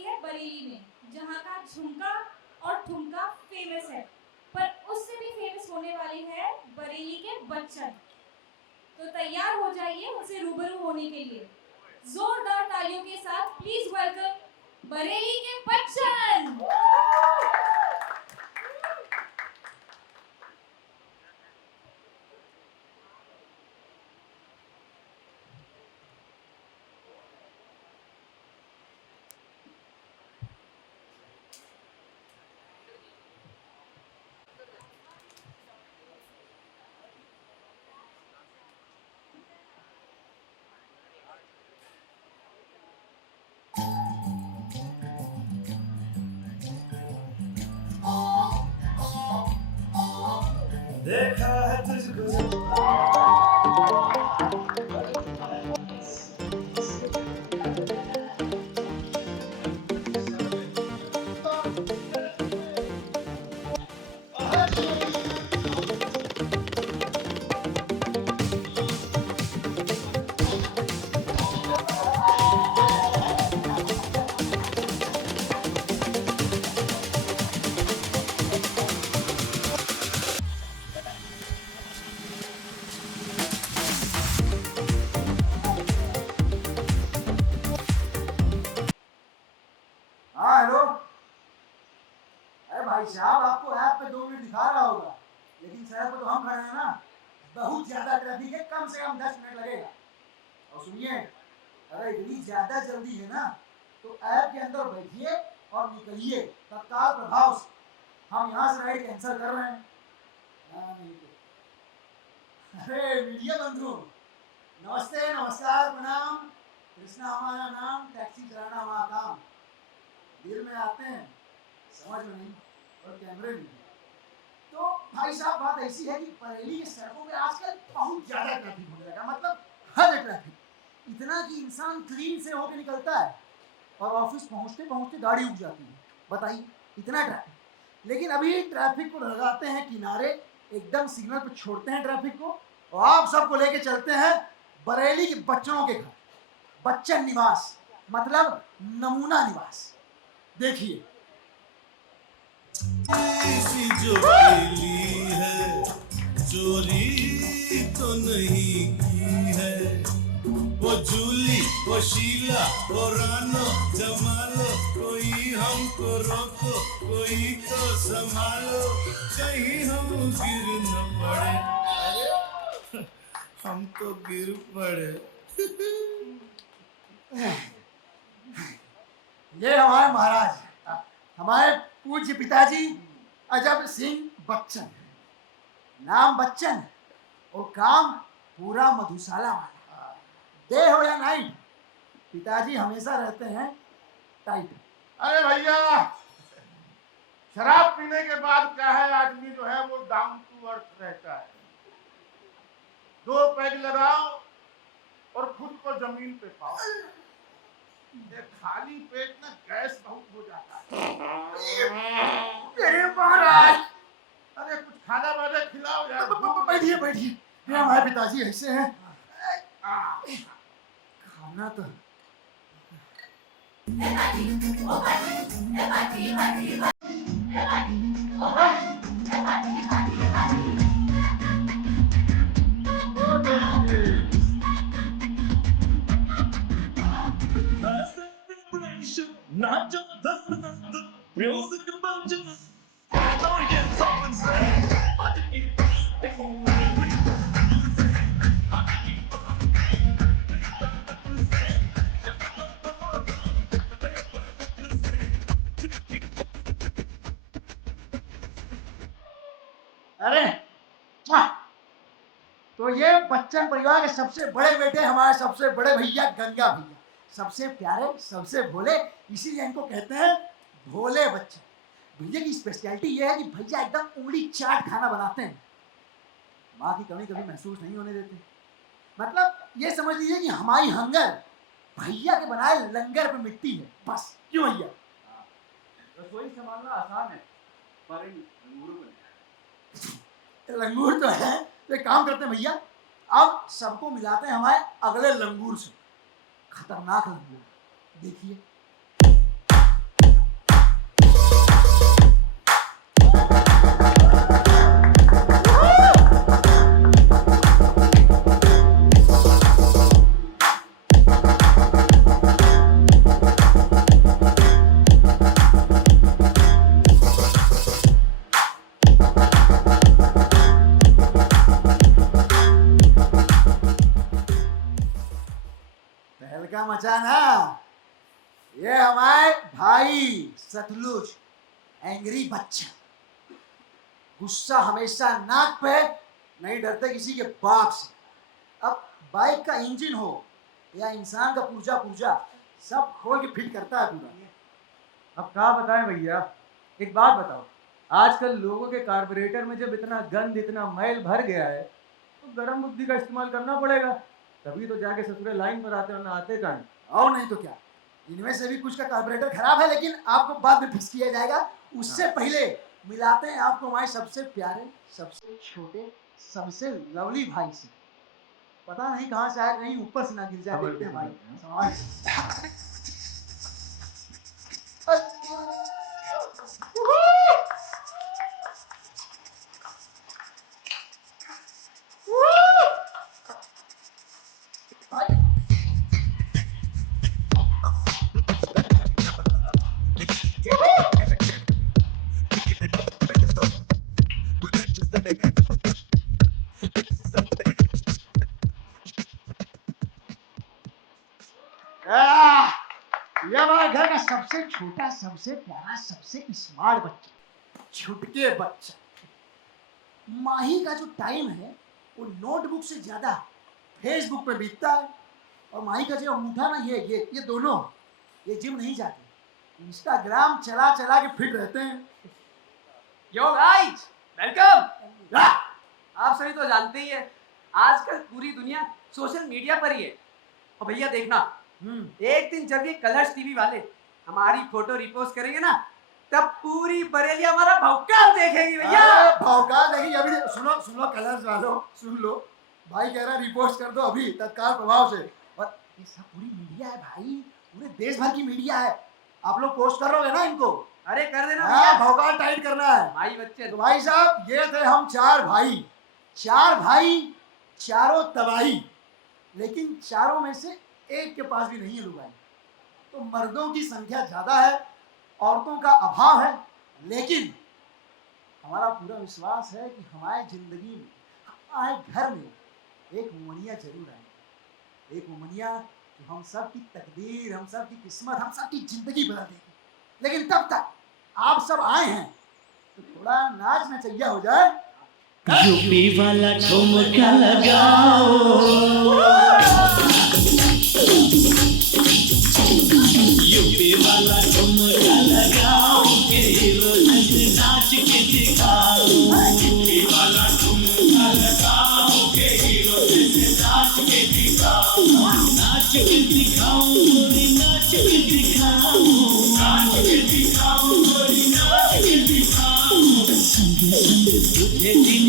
होती है बरेली में, जहाँ का झुमका और ठुमका फेमस है, पर उससे भी फेमस होने वाले हैं बरेली के बच्चन। तो तैयार हो जाइए उनसे रूबरू होने के लिए। जोरदार तालियों के साथ प्लीज वेलकम बरेली के बच्चन। देखा है तुझको हाँ हेलो। अरे भाई साहब, आपको ऐप पे 2 मिनट दिखा रहा होगा, लेकिन सड़क पे तो हम खड़े हैं ना। बहुत ज्यादा ट्रैफिक है, कम से कम 10 मिनट लगेगा। और सुनिए, अगर इतनी ज्यादा जल्दी है ना तो ऐप के अंदर बैठिए और निकलिए तत्काल प्रभाव से। हम यहाँ से राइड कैंसिल कर रहे हैं। अरे मीडिया बंधु, नमस्ते, नमस्कार, प्रणाम। कृष्णा हमारा नाम, टैक्सी चलाना हमारा काम। दिल में आते हैं, समझ में नहीं, और कैमरे में। तो भाई साहब, बात ऐसी है कि बरेली की सड़कों पे आजकल बहुत ज्यादा ट्रैफिक होने लगा, मतलब हद ट्रैफिक। इतना कि इंसान क्लीन से होकर निकलता है और ऑफिस पहुंचते पहुंचते गाड़ी उग जाती है। बताइए, इतना ट्रैफिक। लेकिन अभी ट्रैफिक को लगाते हैं किनारे, एकदम सिग्नल पे छोड़ते हैं ट्रैफिक को, और आप सबको लेके चलते हैं बरेली के बच्चों के घर, बच्चन निवास, मतलब नमूना निवास। देखिए, ऐसी जो पीली है, चोरी तो नहीं की है। वो जूली, वो शीला, वो रानो जमालो, कोई हमको रोको, कोई तो संभालो, कहीं हम गिर न पड़े। अरे हम तो गिर पड़े। ये हमारे महाराज, हमारे पूज्य पिताजी अजब सिंह बच्चन। नाम बच्चन और काम पूरा मधुशाला वाला। डे हो या नाइट, पिताजी हमेशा रहते हैं टाइट। अरे भैया, शराब पीने के बाद क्या है, आदमी जो है वो डाउन टू अर्थ रहता है। 2 पैग लगाओ और खुद को जमीन पे पाओ। ये खाली पेट ना गैस बहुत हो जाता है। अरे महाराज, अरे कुछ खाना वाना खिलाओ यार। बैठिए बैठिए, ये हमारे पिताजी ऐसे हैं। खाना तो Not just the music about you. I know you get so insane. अरे तो ये बच्चन परिवार के सबसे बड़े बेटे, हमारे सबसे बड़े भैया गंगा भैया, सबसे प्यारे, सबसे भोले, इसीलिए इनको कहते हैं भोले बच्चन। भैया की स्पेशलिटी ये है कि भैया एकदम उंगली चाट खाना बनाते हैं, माँ की कमी कभी महसूस नहीं होने देते। मतलब ये समझ लीजिए कि हमारी हंगर भैया के बनाए लंगर पे मिट्टी है, बस। क्यों भैया? रसोई संभालना आसान है, पर इन लंगूरों को नहीं। लंगूर तो है, तो एक काम करते हैं भैया, अब सबको मिलाते हैं हमारे अगले लंगूर से। खतरनाक लंगूर, देखिए। समझा ना? ये हमारे भाई सतलुज, एंग्री बच्चा, गुस्सा हमेशा नाक पे, नहीं डरते किसी के बाप से। अब बाइक का इंजन हो या इंसान का पुर्जा पुर्जा, सब खोल के फिट करता है पूरा। अब क्या बताएं भैया, एक बात बताओ, आजकल लोगों के कार्बोरेटर में जब इतना गंद इतना मैल भर गया है तो गर्म बुद्धि का इस्तेमाल करना पड़ेगा, तभी तो जाके ससुरे लाइन पर आते वरना आते कहाँ। और नहीं तो क्या, इनमें से भी कुछ का कार्बोरेटर खराब है, लेकिन आपको बाद में फिक्स किया जाएगा। उससे पहले मिलाते हैं आपको हमारे सबसे प्यारे, सबसे छोटे, सबसे लवली भाई से। पता नहीं कहाँ से आया, कहीं ऊपर से ना गिर जाए। देखते हैं भाई समाज। ये हमारे घर का सबसे छोटा, सबसे प्यारा, सबसे स्मार्ट बच्चा, छुटके बच्चा। माही का जो टाइम है वो नोटबुक से ज्यादा फेसबुक पे बीतता है। और माही का जो अंगूठा ना, ये दोनों, ये जिम नहीं जाते, इंस्टाग्राम चला चला के फिट रहते हैं। Yo guys, welcome. या! आप सभी तो जानते ही है, आजकल पूरी दुनिया सोशल मीडिया पर ही है। और भैया देखना, एक दिन जब ये कलर्स टीवी वाले हमारी फोटो रिपोस्ट करेंगे ना, तब पूरी बरेली हमारा भौकाल देखेगी भैया। भौकाल देखेगी। अभी सुनो कलर्स वालों, सुन लो, भाई कह रहा है रिपोस्ट कर दो अभी तत्काल प्रभाव से। और ये सब पूरी मीडिया है भाई, पूरे देश भर की मीडिया है। आप लोग पोस्ट करोगे ना इनको? अरे कर देना हाँ, भैया, भौकाल टाइट करना है भाई बच्चे। तो भाई साहब, ये थे हम चार भाई, चारों तबाही, लेकिन चारों में से एक के पास भी नहीं है लुगाई। तो मर्दों की संख्या ज्यादा है, औरतों का अभाव है, लेकिन हमारा पूरा विश्वास है कि हमारे जिंदगी में, हमारे घर में एक उमनिया जरूर आएगी। एक उमनिया जो हम सब की तकदीर, हम सब की किस्मत, हम सब की जिंदगी बदल देगी। लेकिन तब तक आप सब आए हैं तो थोड़ा नाच नचैया हो जाए। यूपी वाला ठुमका लगाओ, यूपी वाला ठुमका लगाओ, के हीरो नाच के दिखाओ। यूपी वाला ठुमका लगाओ, के हीरो नाच के दिखाओ। नाच के दिखाओ गोरी, नाच के दिखाओ, नाच के दिखाओ गोरी, नाच के दिखाओ। संग संग तुझे दिन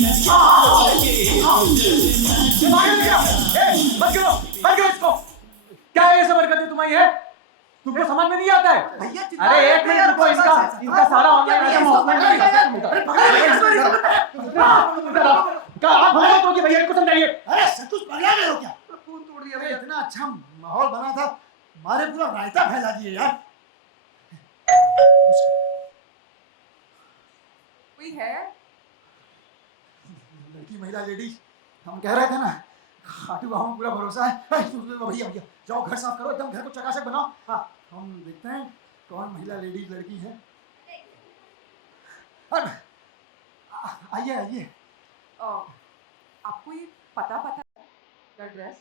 बंद करो इसको। क्या है ये सब हरकतें तुम्हारी है? तुमको समझ में नहीं आता है? भैया अरे एक मिनट रुको, इनका सारा ऑनलाइन आप हमारे तो कि भैया इनको समझाइए। अरे सचमुच पगला गए हो क्या? फोन तोड़ दिया अरे भैया। इतना अच्छा माहौल बना था, हमारे पूरा रायता फैला दिए यार। कोई है? लड़की महिला लेडीज, हम कह रहे थे ना, खाटू बाबा में पूरा भरोसा है। भैया भैया जाओ, घर साफ करो, एकदम घर को चकाचक बनाओ। हाँ, हम देखते हैं कौन महिला लेडीज लड़की है। आइए आइए। आपको ये पता एड्रेस?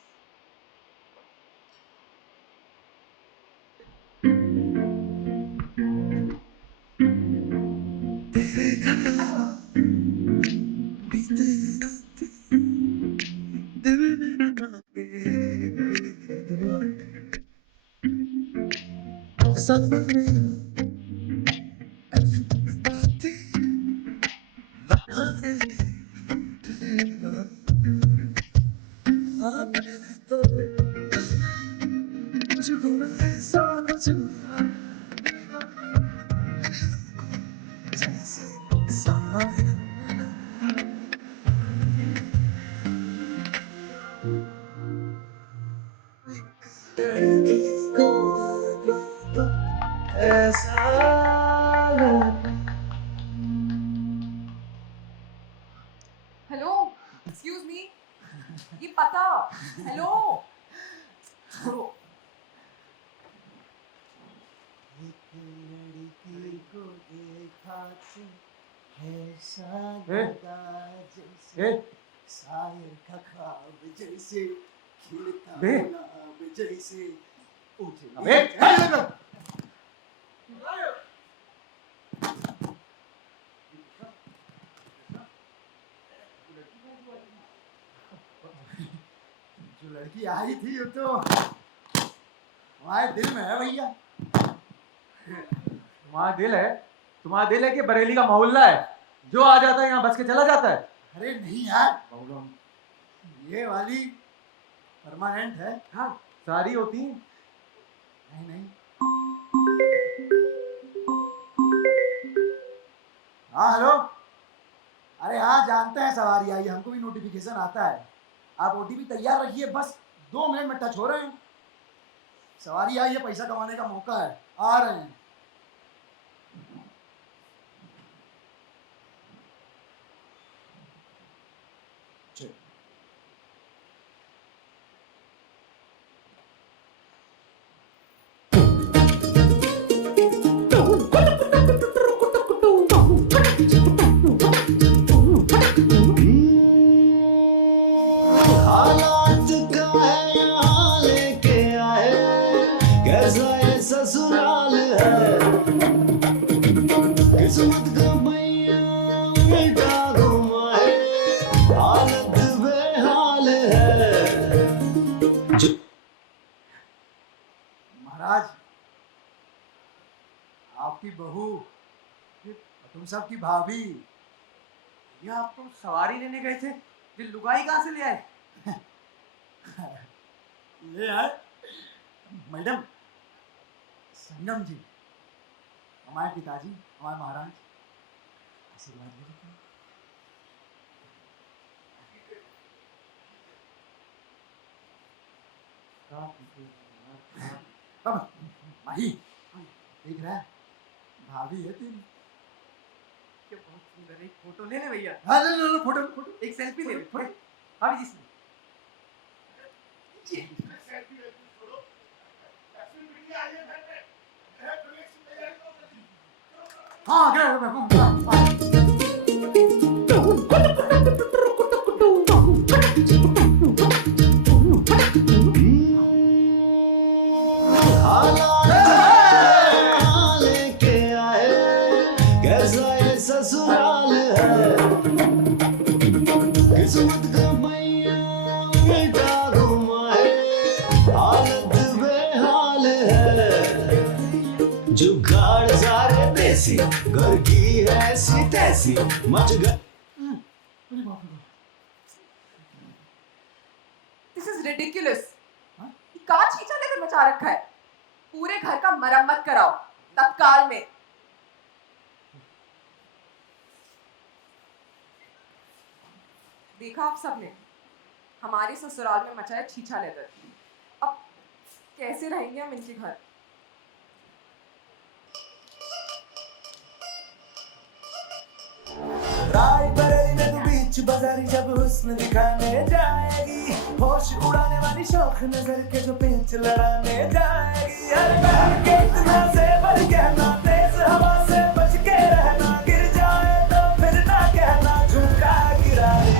हेलो, एक्सक्यूज मी, ये पता। हेलो, छोड़ो, एक लड़की को देखा तो ऐसा ए? लगा जैसे ए? शायर का ख्वाब जैसे खिलता बे? गुलाब जैसे उजली अबे जो लड़की आई थी वो तो हमारे दिल में है भैया। तुम्हारा दिल है कि बरेली का मोहल्ला है जो आ जाता है यहाँ बस के चला जाता है? अरे नहीं यार, ये वाली परमानेंट है। हाँ, सारी होती हैं। नहीं नहीं, हाँ हेलो, अरे हाँ जानते हैं सवारी आई, हमको भी नोटिफिकेशन आता है। आप ओटीपी तैयार रखिए, बस 2 मिनट में टच हो रहे हैं। सवारी आई है, पैसा कमाने का मौका है, आ रहे हैं। चलो। हालात का है यहाँ लेके आए, कैसा ये ससुराल है, किस्मत का भैया उल्टा घुमाए, हालत बेहाल है। महाराज, आपकी बहू, तुम सबकी भाभी, ये आप तो सवारी लेने गए थे, ये लुगाई कहाँ से ले आए? ले आए मैडम संगम जी, हमारे पिताजी, हमारे महाराज, आशीर्वाद ले लेते हैं। अब माही देख रहा है, भाभी है तेरी। ये बहुत सुंदर है, एक फोटो ले ले भैया, हाँ ले लो फोटो फोटो। एक सेल्फी ले ले। फोटो। भाभी जी से। हाँ गए हालात लेके आए, कैसा ये ससुराल है, किस्मत का भैया उल्टा घुमाए, हालत बेहाल है। जुगाड़ सारे देसी, घर की ऐसी तैसी मच गए। This is ridiculous. हाँ? कांच खींचा लेकर मचा रखा है। पूरे घर का मरम्मत कराओ तत्काल में। देखा आप सबने हमारे ससुराल में मचाया छीछा लेकर। अब कैसे रहेंगे हम इनके घर? रायबरेली में तू बीच बाजारी जब हुस्न दिखाने जाएगी, होश उड़ाने वाली शौक नजर के जो पेच लड़ाने जाएगी। हर बार के इतना से बढ़ कहना, तेज हवा से बच के रहना, गिर जाए तो फिर ना कहना झुमका गिरा दी।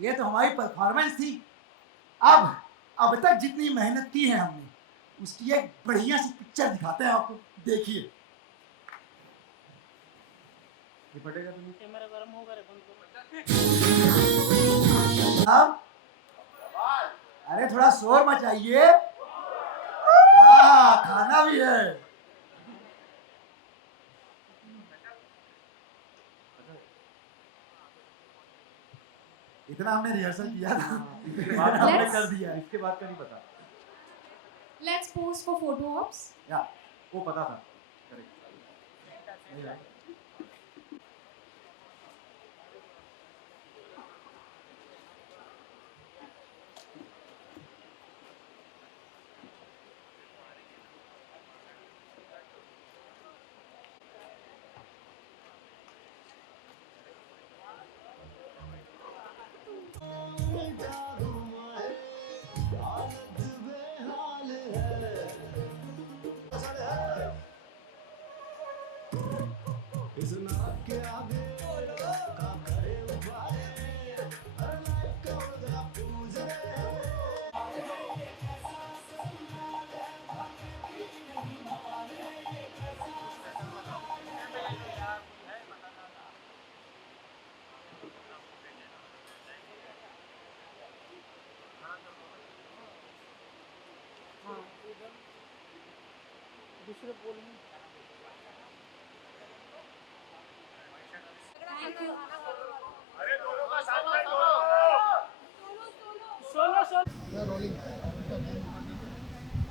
ये तो हमारी परफॉर्मेंस थी। अब तक जितनी मेहनत की है हमने, उसकी एक बढ़िया सी पिक्चर दिखाते हैं आपको, देखिए। ये फटेगा तुम्हें। अब अरे थोड़ा शोर मचाइए। हाँ खाना भी है। इतना हमने रिहर्सल किया था, इसके बाद हमने Let's- कर दिया है। इसके बाद का नहीं पता। Let's pose for photo ops. या वो पता था। करेक्ट। Thank you.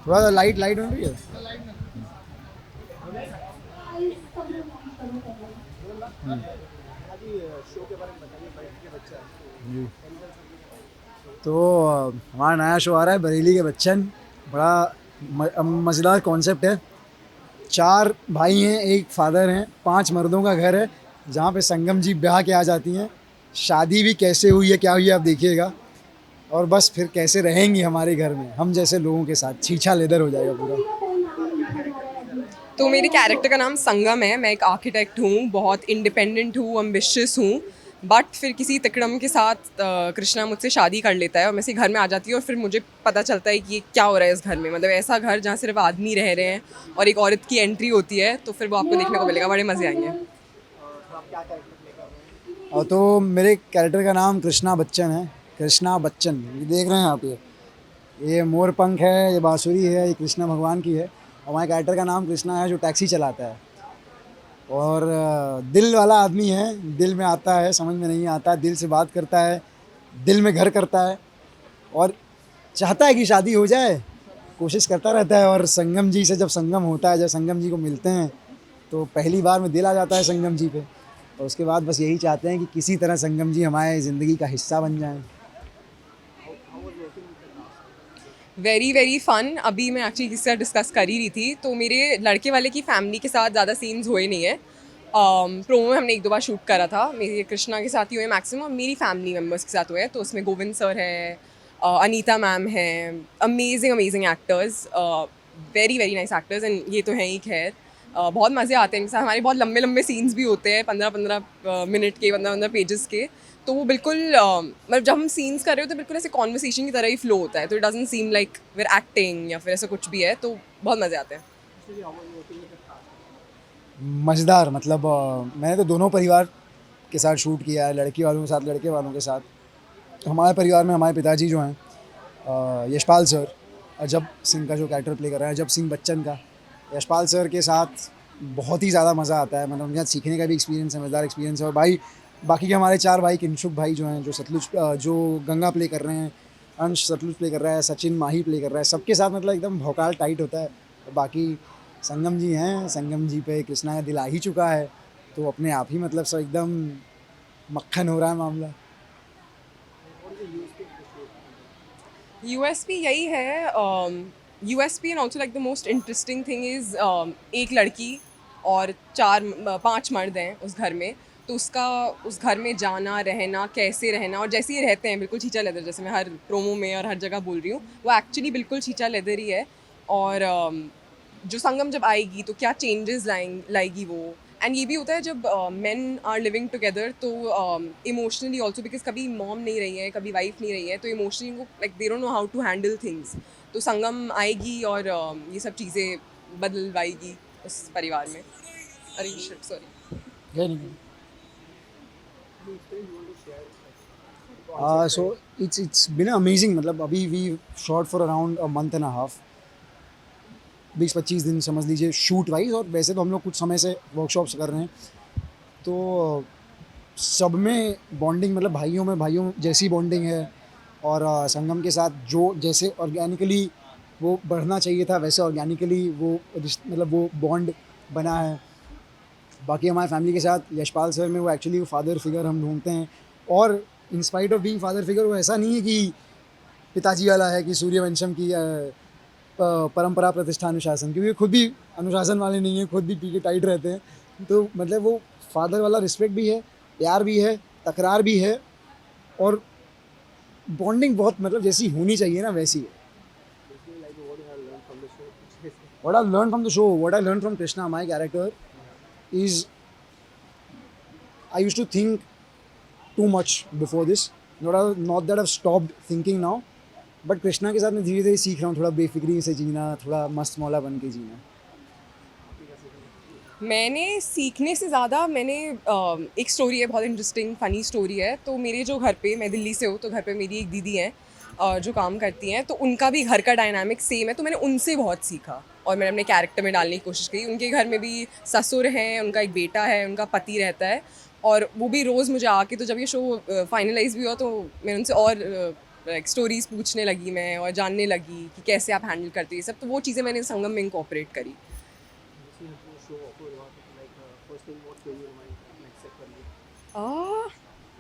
थोड़ा सा लाइट लाइट हो रही है। जी तो हमारा नया शो आ रहा है बरेली के बच्चन। बड़ा मज़ेदार कॉन्सेप्ट है। 4 भाई हैं, एक फादर हैं, 5 मर्दों का घर है जहाँ पे संगम जी ब्याह के आ जाती हैं। शादी भी कैसे हुई है क्या हुई है आप देखिएगा, और बस फिर कैसे रहेंगी हमारे घर में हम जैसे लोगों के साथ। छीछा लेदर हो जाएगा पूरा। तो मेरे कैरेक्टर का नाम संगम है। मैं एक आर्किटेक्ट हूँ, बहुत इंडिपेंडेंट हूँ, एम्बिशियस हूँ, बट फिर किसी तिकड़म के साथ कृष्णा मुझसे शादी कर लेता है और मैं इसी घर में आ जाती हूँ और फिर मुझे पता चलता है कि ये क्या हो रहा है इस घर में। मतलब ऐसा घर जहाँ सिर्फ आदमी रह रहे हैं और एक औरत की एंट्री होती है, तो फिर वो आपको देखने को मिलेगा, बड़े मज़े आएंगे। और तो मेरे कैरेक्टर का नाम कृष्णा बच्चन है। कृष्णा बच्चन, ये देख रहे हैं आप, ये मोर पंख है, ये बांसुरी है, ये कृष्णा भगवान की है। और हमारे कैरेक्टर का नाम कृष्णा है जो टैक्सी चलाता है और दिल वाला आदमी है। दिल में आता है, समझ में नहीं आता, दिल से बात करता है, दिल में घर करता है और चाहता है कि शादी हो जाए, कोशिश करता रहता है। और संगम जी से जब संगम होता है, जब संगम जी को मिलते हैं तो पहली बार में दिल आ जाता है संगम जी पे। और उसके बाद बस यही चाहते हैं कि किसी तरह संगम जी हमारे ज़िंदगी का हिस्सा बन जाएं। Very very fun. अभी मैं एक्चुअली किसी से डिस्कस कर ही रही थी, तो मेरे लड़के वाले की फैमिली के साथ ज़्यादा सीन्स हुए नहीं है। प्रोमो में हमने 1-2 बार शूट करा था, मेरे कृष्णा के साथ ही हुए मैक्सिमम, और मेरी फैमिली मेम्बर्स के साथ हुए हैं। तो उसमें गोविंद सर है, अनीता मैम है, amazing amazing actors, very very nice actors, and ये तो हैं ही। खैर बहुत मज़े आते हैं इनके साथ। हमारे बहुत लंबे लंबे सीन्स भी होते हैं, 15-15 मिनट के, 15-15 पेजेस के। तो वो बिल्कुल मतलब जब हम सीन्स कर रहे होते हैं बिल्कुल ऐसे कॉन्वर्सेशन की तरह ही फ्लो होता है, तो it doesn't seem like we are acting या फिर ऐसा कुछ भी है, तो बहुत मज़े आते हैं। मज़ेदार, मतलब मैंने तो दोनों परिवार के साथ शूट किया है, लड़की वालों के साथ, लड़के वालों के साथ। हमारे परिवार में हमारे पिताजी जो हैं यशपाल सर, अजब सिंह का जो कैरेक्टर प्ले कर रहा है, अजब सिंह बच्चन का, यशपाल सर के साथ बहुत ही ज़्यादा मज़ा आता है। मतलब उनके साथ सीखने का भी एक्सपीरियंस है, मज़ेदार एक्सपीरियंस है। और भाई बाकी के हमारे 4 भाई, किंशुक भाई जो हैं, जो सतलुज जो गंगा प्ले कर रहे हैं, अंश सतलुज प्ले कर रहा है, सचिन माही प्ले कर रहा है, सबके साथ मतलब एकदम भौकाल टाइट होता है। और बाकी संगम जी हैं, संगम जी पे कृष्णा का दिल आ ही चुका है, तो अपने आप ही मतलब सब एकदम मक्खन हो रहा है मामला। USP यही है, USP and also like the most interesting thing is एक लड़की और 4-5 मर्द हैं उस घर में, तो उसका उस घर में जाना, रहना, कैसे रहना, और जैसे ही रहते हैं बिल्कुल छींचा लेदर, जैसे मैं हर प्रोमो में और हर जगह बोल रही हूँ, वो एक्चुअली बिल्कुल छींचा लेदर ही है। और जो संगम जब आएगी तो क्या चेंजेस लाएगी वो। एंड ये भी होता है जब मेन आर लिविंग टुगेदर, तो इमोशनली ऑल्सो, बिकॉज कभी मॉम नहीं रही है, कभी वाइफ नहीं रही है, तो इमोशनली वो like they don't know how to handle things. तो संगम आएगी और ये सब चीज़ें बदलवाएगी उस परिवार में। अरे shit, sorry. So it's been amazing। मतलब अभी we shot for around a month and a half, 20-25 दिन समझ लीजिए शूट वाइज। और वैसे तो हम लोग कुछ समय से वर्कशॉप्स कर रहे हैं, तो सब में बॉन्डिंग, मतलब भाइयों में भाइयों जैसी बॉन्डिंग है, और संगम के साथ जो जैसे ऑर्गेनिकली वो बढ़ना चाहिए था वैसे ऑर्गेनिकली वो मतलब वो बॉन्ड बना है। बाकी हमारे फैमिली के साथ यशपाल सर में वो एक्चुअली फादर फिगर हम ढूंढते हैं, और in spite of being father figure वो ऐसा नहीं है कि पिताजी वाला है कि सूर्यवंशम की परंपरा प्रतिष्ठा अनुशासन, क्योंकि खुद भी अनुशासन वाले नहीं हैं, खुद भी पी के टाइट रहते हैं। तो मतलब वो फादर वाला रिस्पेक्ट भी है, प्यार भी है, तकरार भी है, और बॉन्डिंग बहुत मतलब जैसी होनी चाहिए ना वैसी है। What I learned from the show, what I learned from Krishna, my character, is I used to think too much before this. Not that I've stopped thinking now, but Krishna के साथ मैं धीरे धीरे सीख रहा हूँ थोड़ा बेफिक्री से जीना, थोड़ा मस्त मौला बन के जीना। मैंने सीखने से ज़्यादा मैंने एक स्टोरी है, बहुत इंटरेस्टिंग फ़नी स्टोरी है। तो मेरे जो घर पे, मैं दिल्ली से हूँ, तो घर पे मेरी एक दीदी हैं जो काम करती हैं, तो उनका भी घर का डायनामिक सेम है, तो मैंने उनसे बहुत सीखा और मैंने अपने कैरेक्टर में डालने की कोशिश की। उनके घर में भी ससुर हैं, उनका एक बेटा है, उनका पति रहता है, और वो भी रोज़ मुझे आके, तो जब ये शो फाइनलाइज भी हुआ तो मैं उनसे और स्टोरीज़ पूछने लगी मैं, और जानने लगी कि कैसे आप हैंडल करते हैं सब। तो वो चीज़ें मैंने संगम में इनकॉर्पोरेट करी।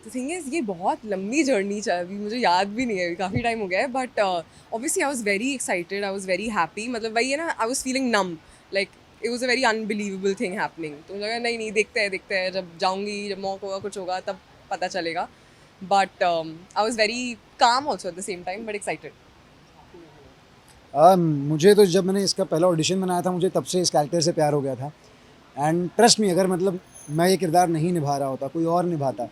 द थिंग इज़, ये बहुत लंबी जर्नी चल, अभी मुझे याद भी नहीं है, काफ़ी टाइम हो गया है, but obviously I was very excited, I was very happy. मतलब वही है ना, I was feeling numb, like it was a very unbelievable thing happening. तो मुझे लगा नहीं देखते हैं, जब जाऊँगी, जब मौका होगा, कुछ होगा, तब पता चलेगा। But I was very calm also at the same time, but excited. मुझे तो जब मैंने इसका पहला ऑडिशन बनाया था, मुझे तब से इस कैरेक्टर से प्यार हो गया था। एंड ट्रस्ट मी, अगर मतलब मैं ये किरदार नहीं निभा रहा होता, कोई और निभाता,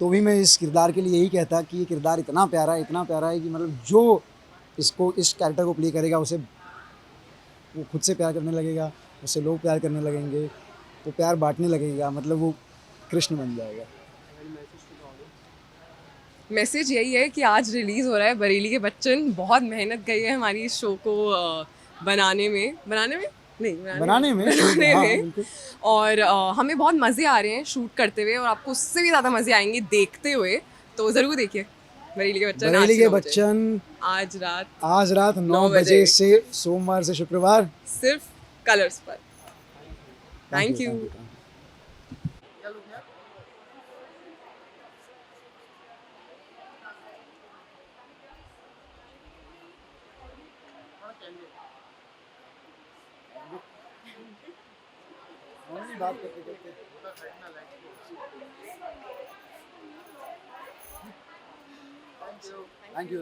तो भी मैं इस किरदार के लिए यही कहता कि ये किरदार इतना प्यारा है कि मतलब जो इसको, इस कैरेक्टर को प्ले करेगा, उसे वो खुद से प्यार करने लगेगा, उससे लोग प्यार करने लगेंगे, वो प्यार बांटने लगेगा, मतलब वो कृष्ण बन जाएगा। मैसेज यही है कि आज रिलीज़ हो रहा है बरेली के बच्चन। बहुत मेहनत गई है हमारी इस शो को बनाने में बनाने में। हाँ, बिल्कुल। और हमें बहुत मज़े आ रहे हैं शूट करते हुए, और आपको उससे भी ज़्यादा मज़े आएंगे देखते हुए। तो ज़रूर देखिए बरेली के बच्चन। बरेली के बच्चन आज रात 9 बजे से सोमवार से शुक्रवार, सिर्फ कलर्स पर। Thank you. Thank you.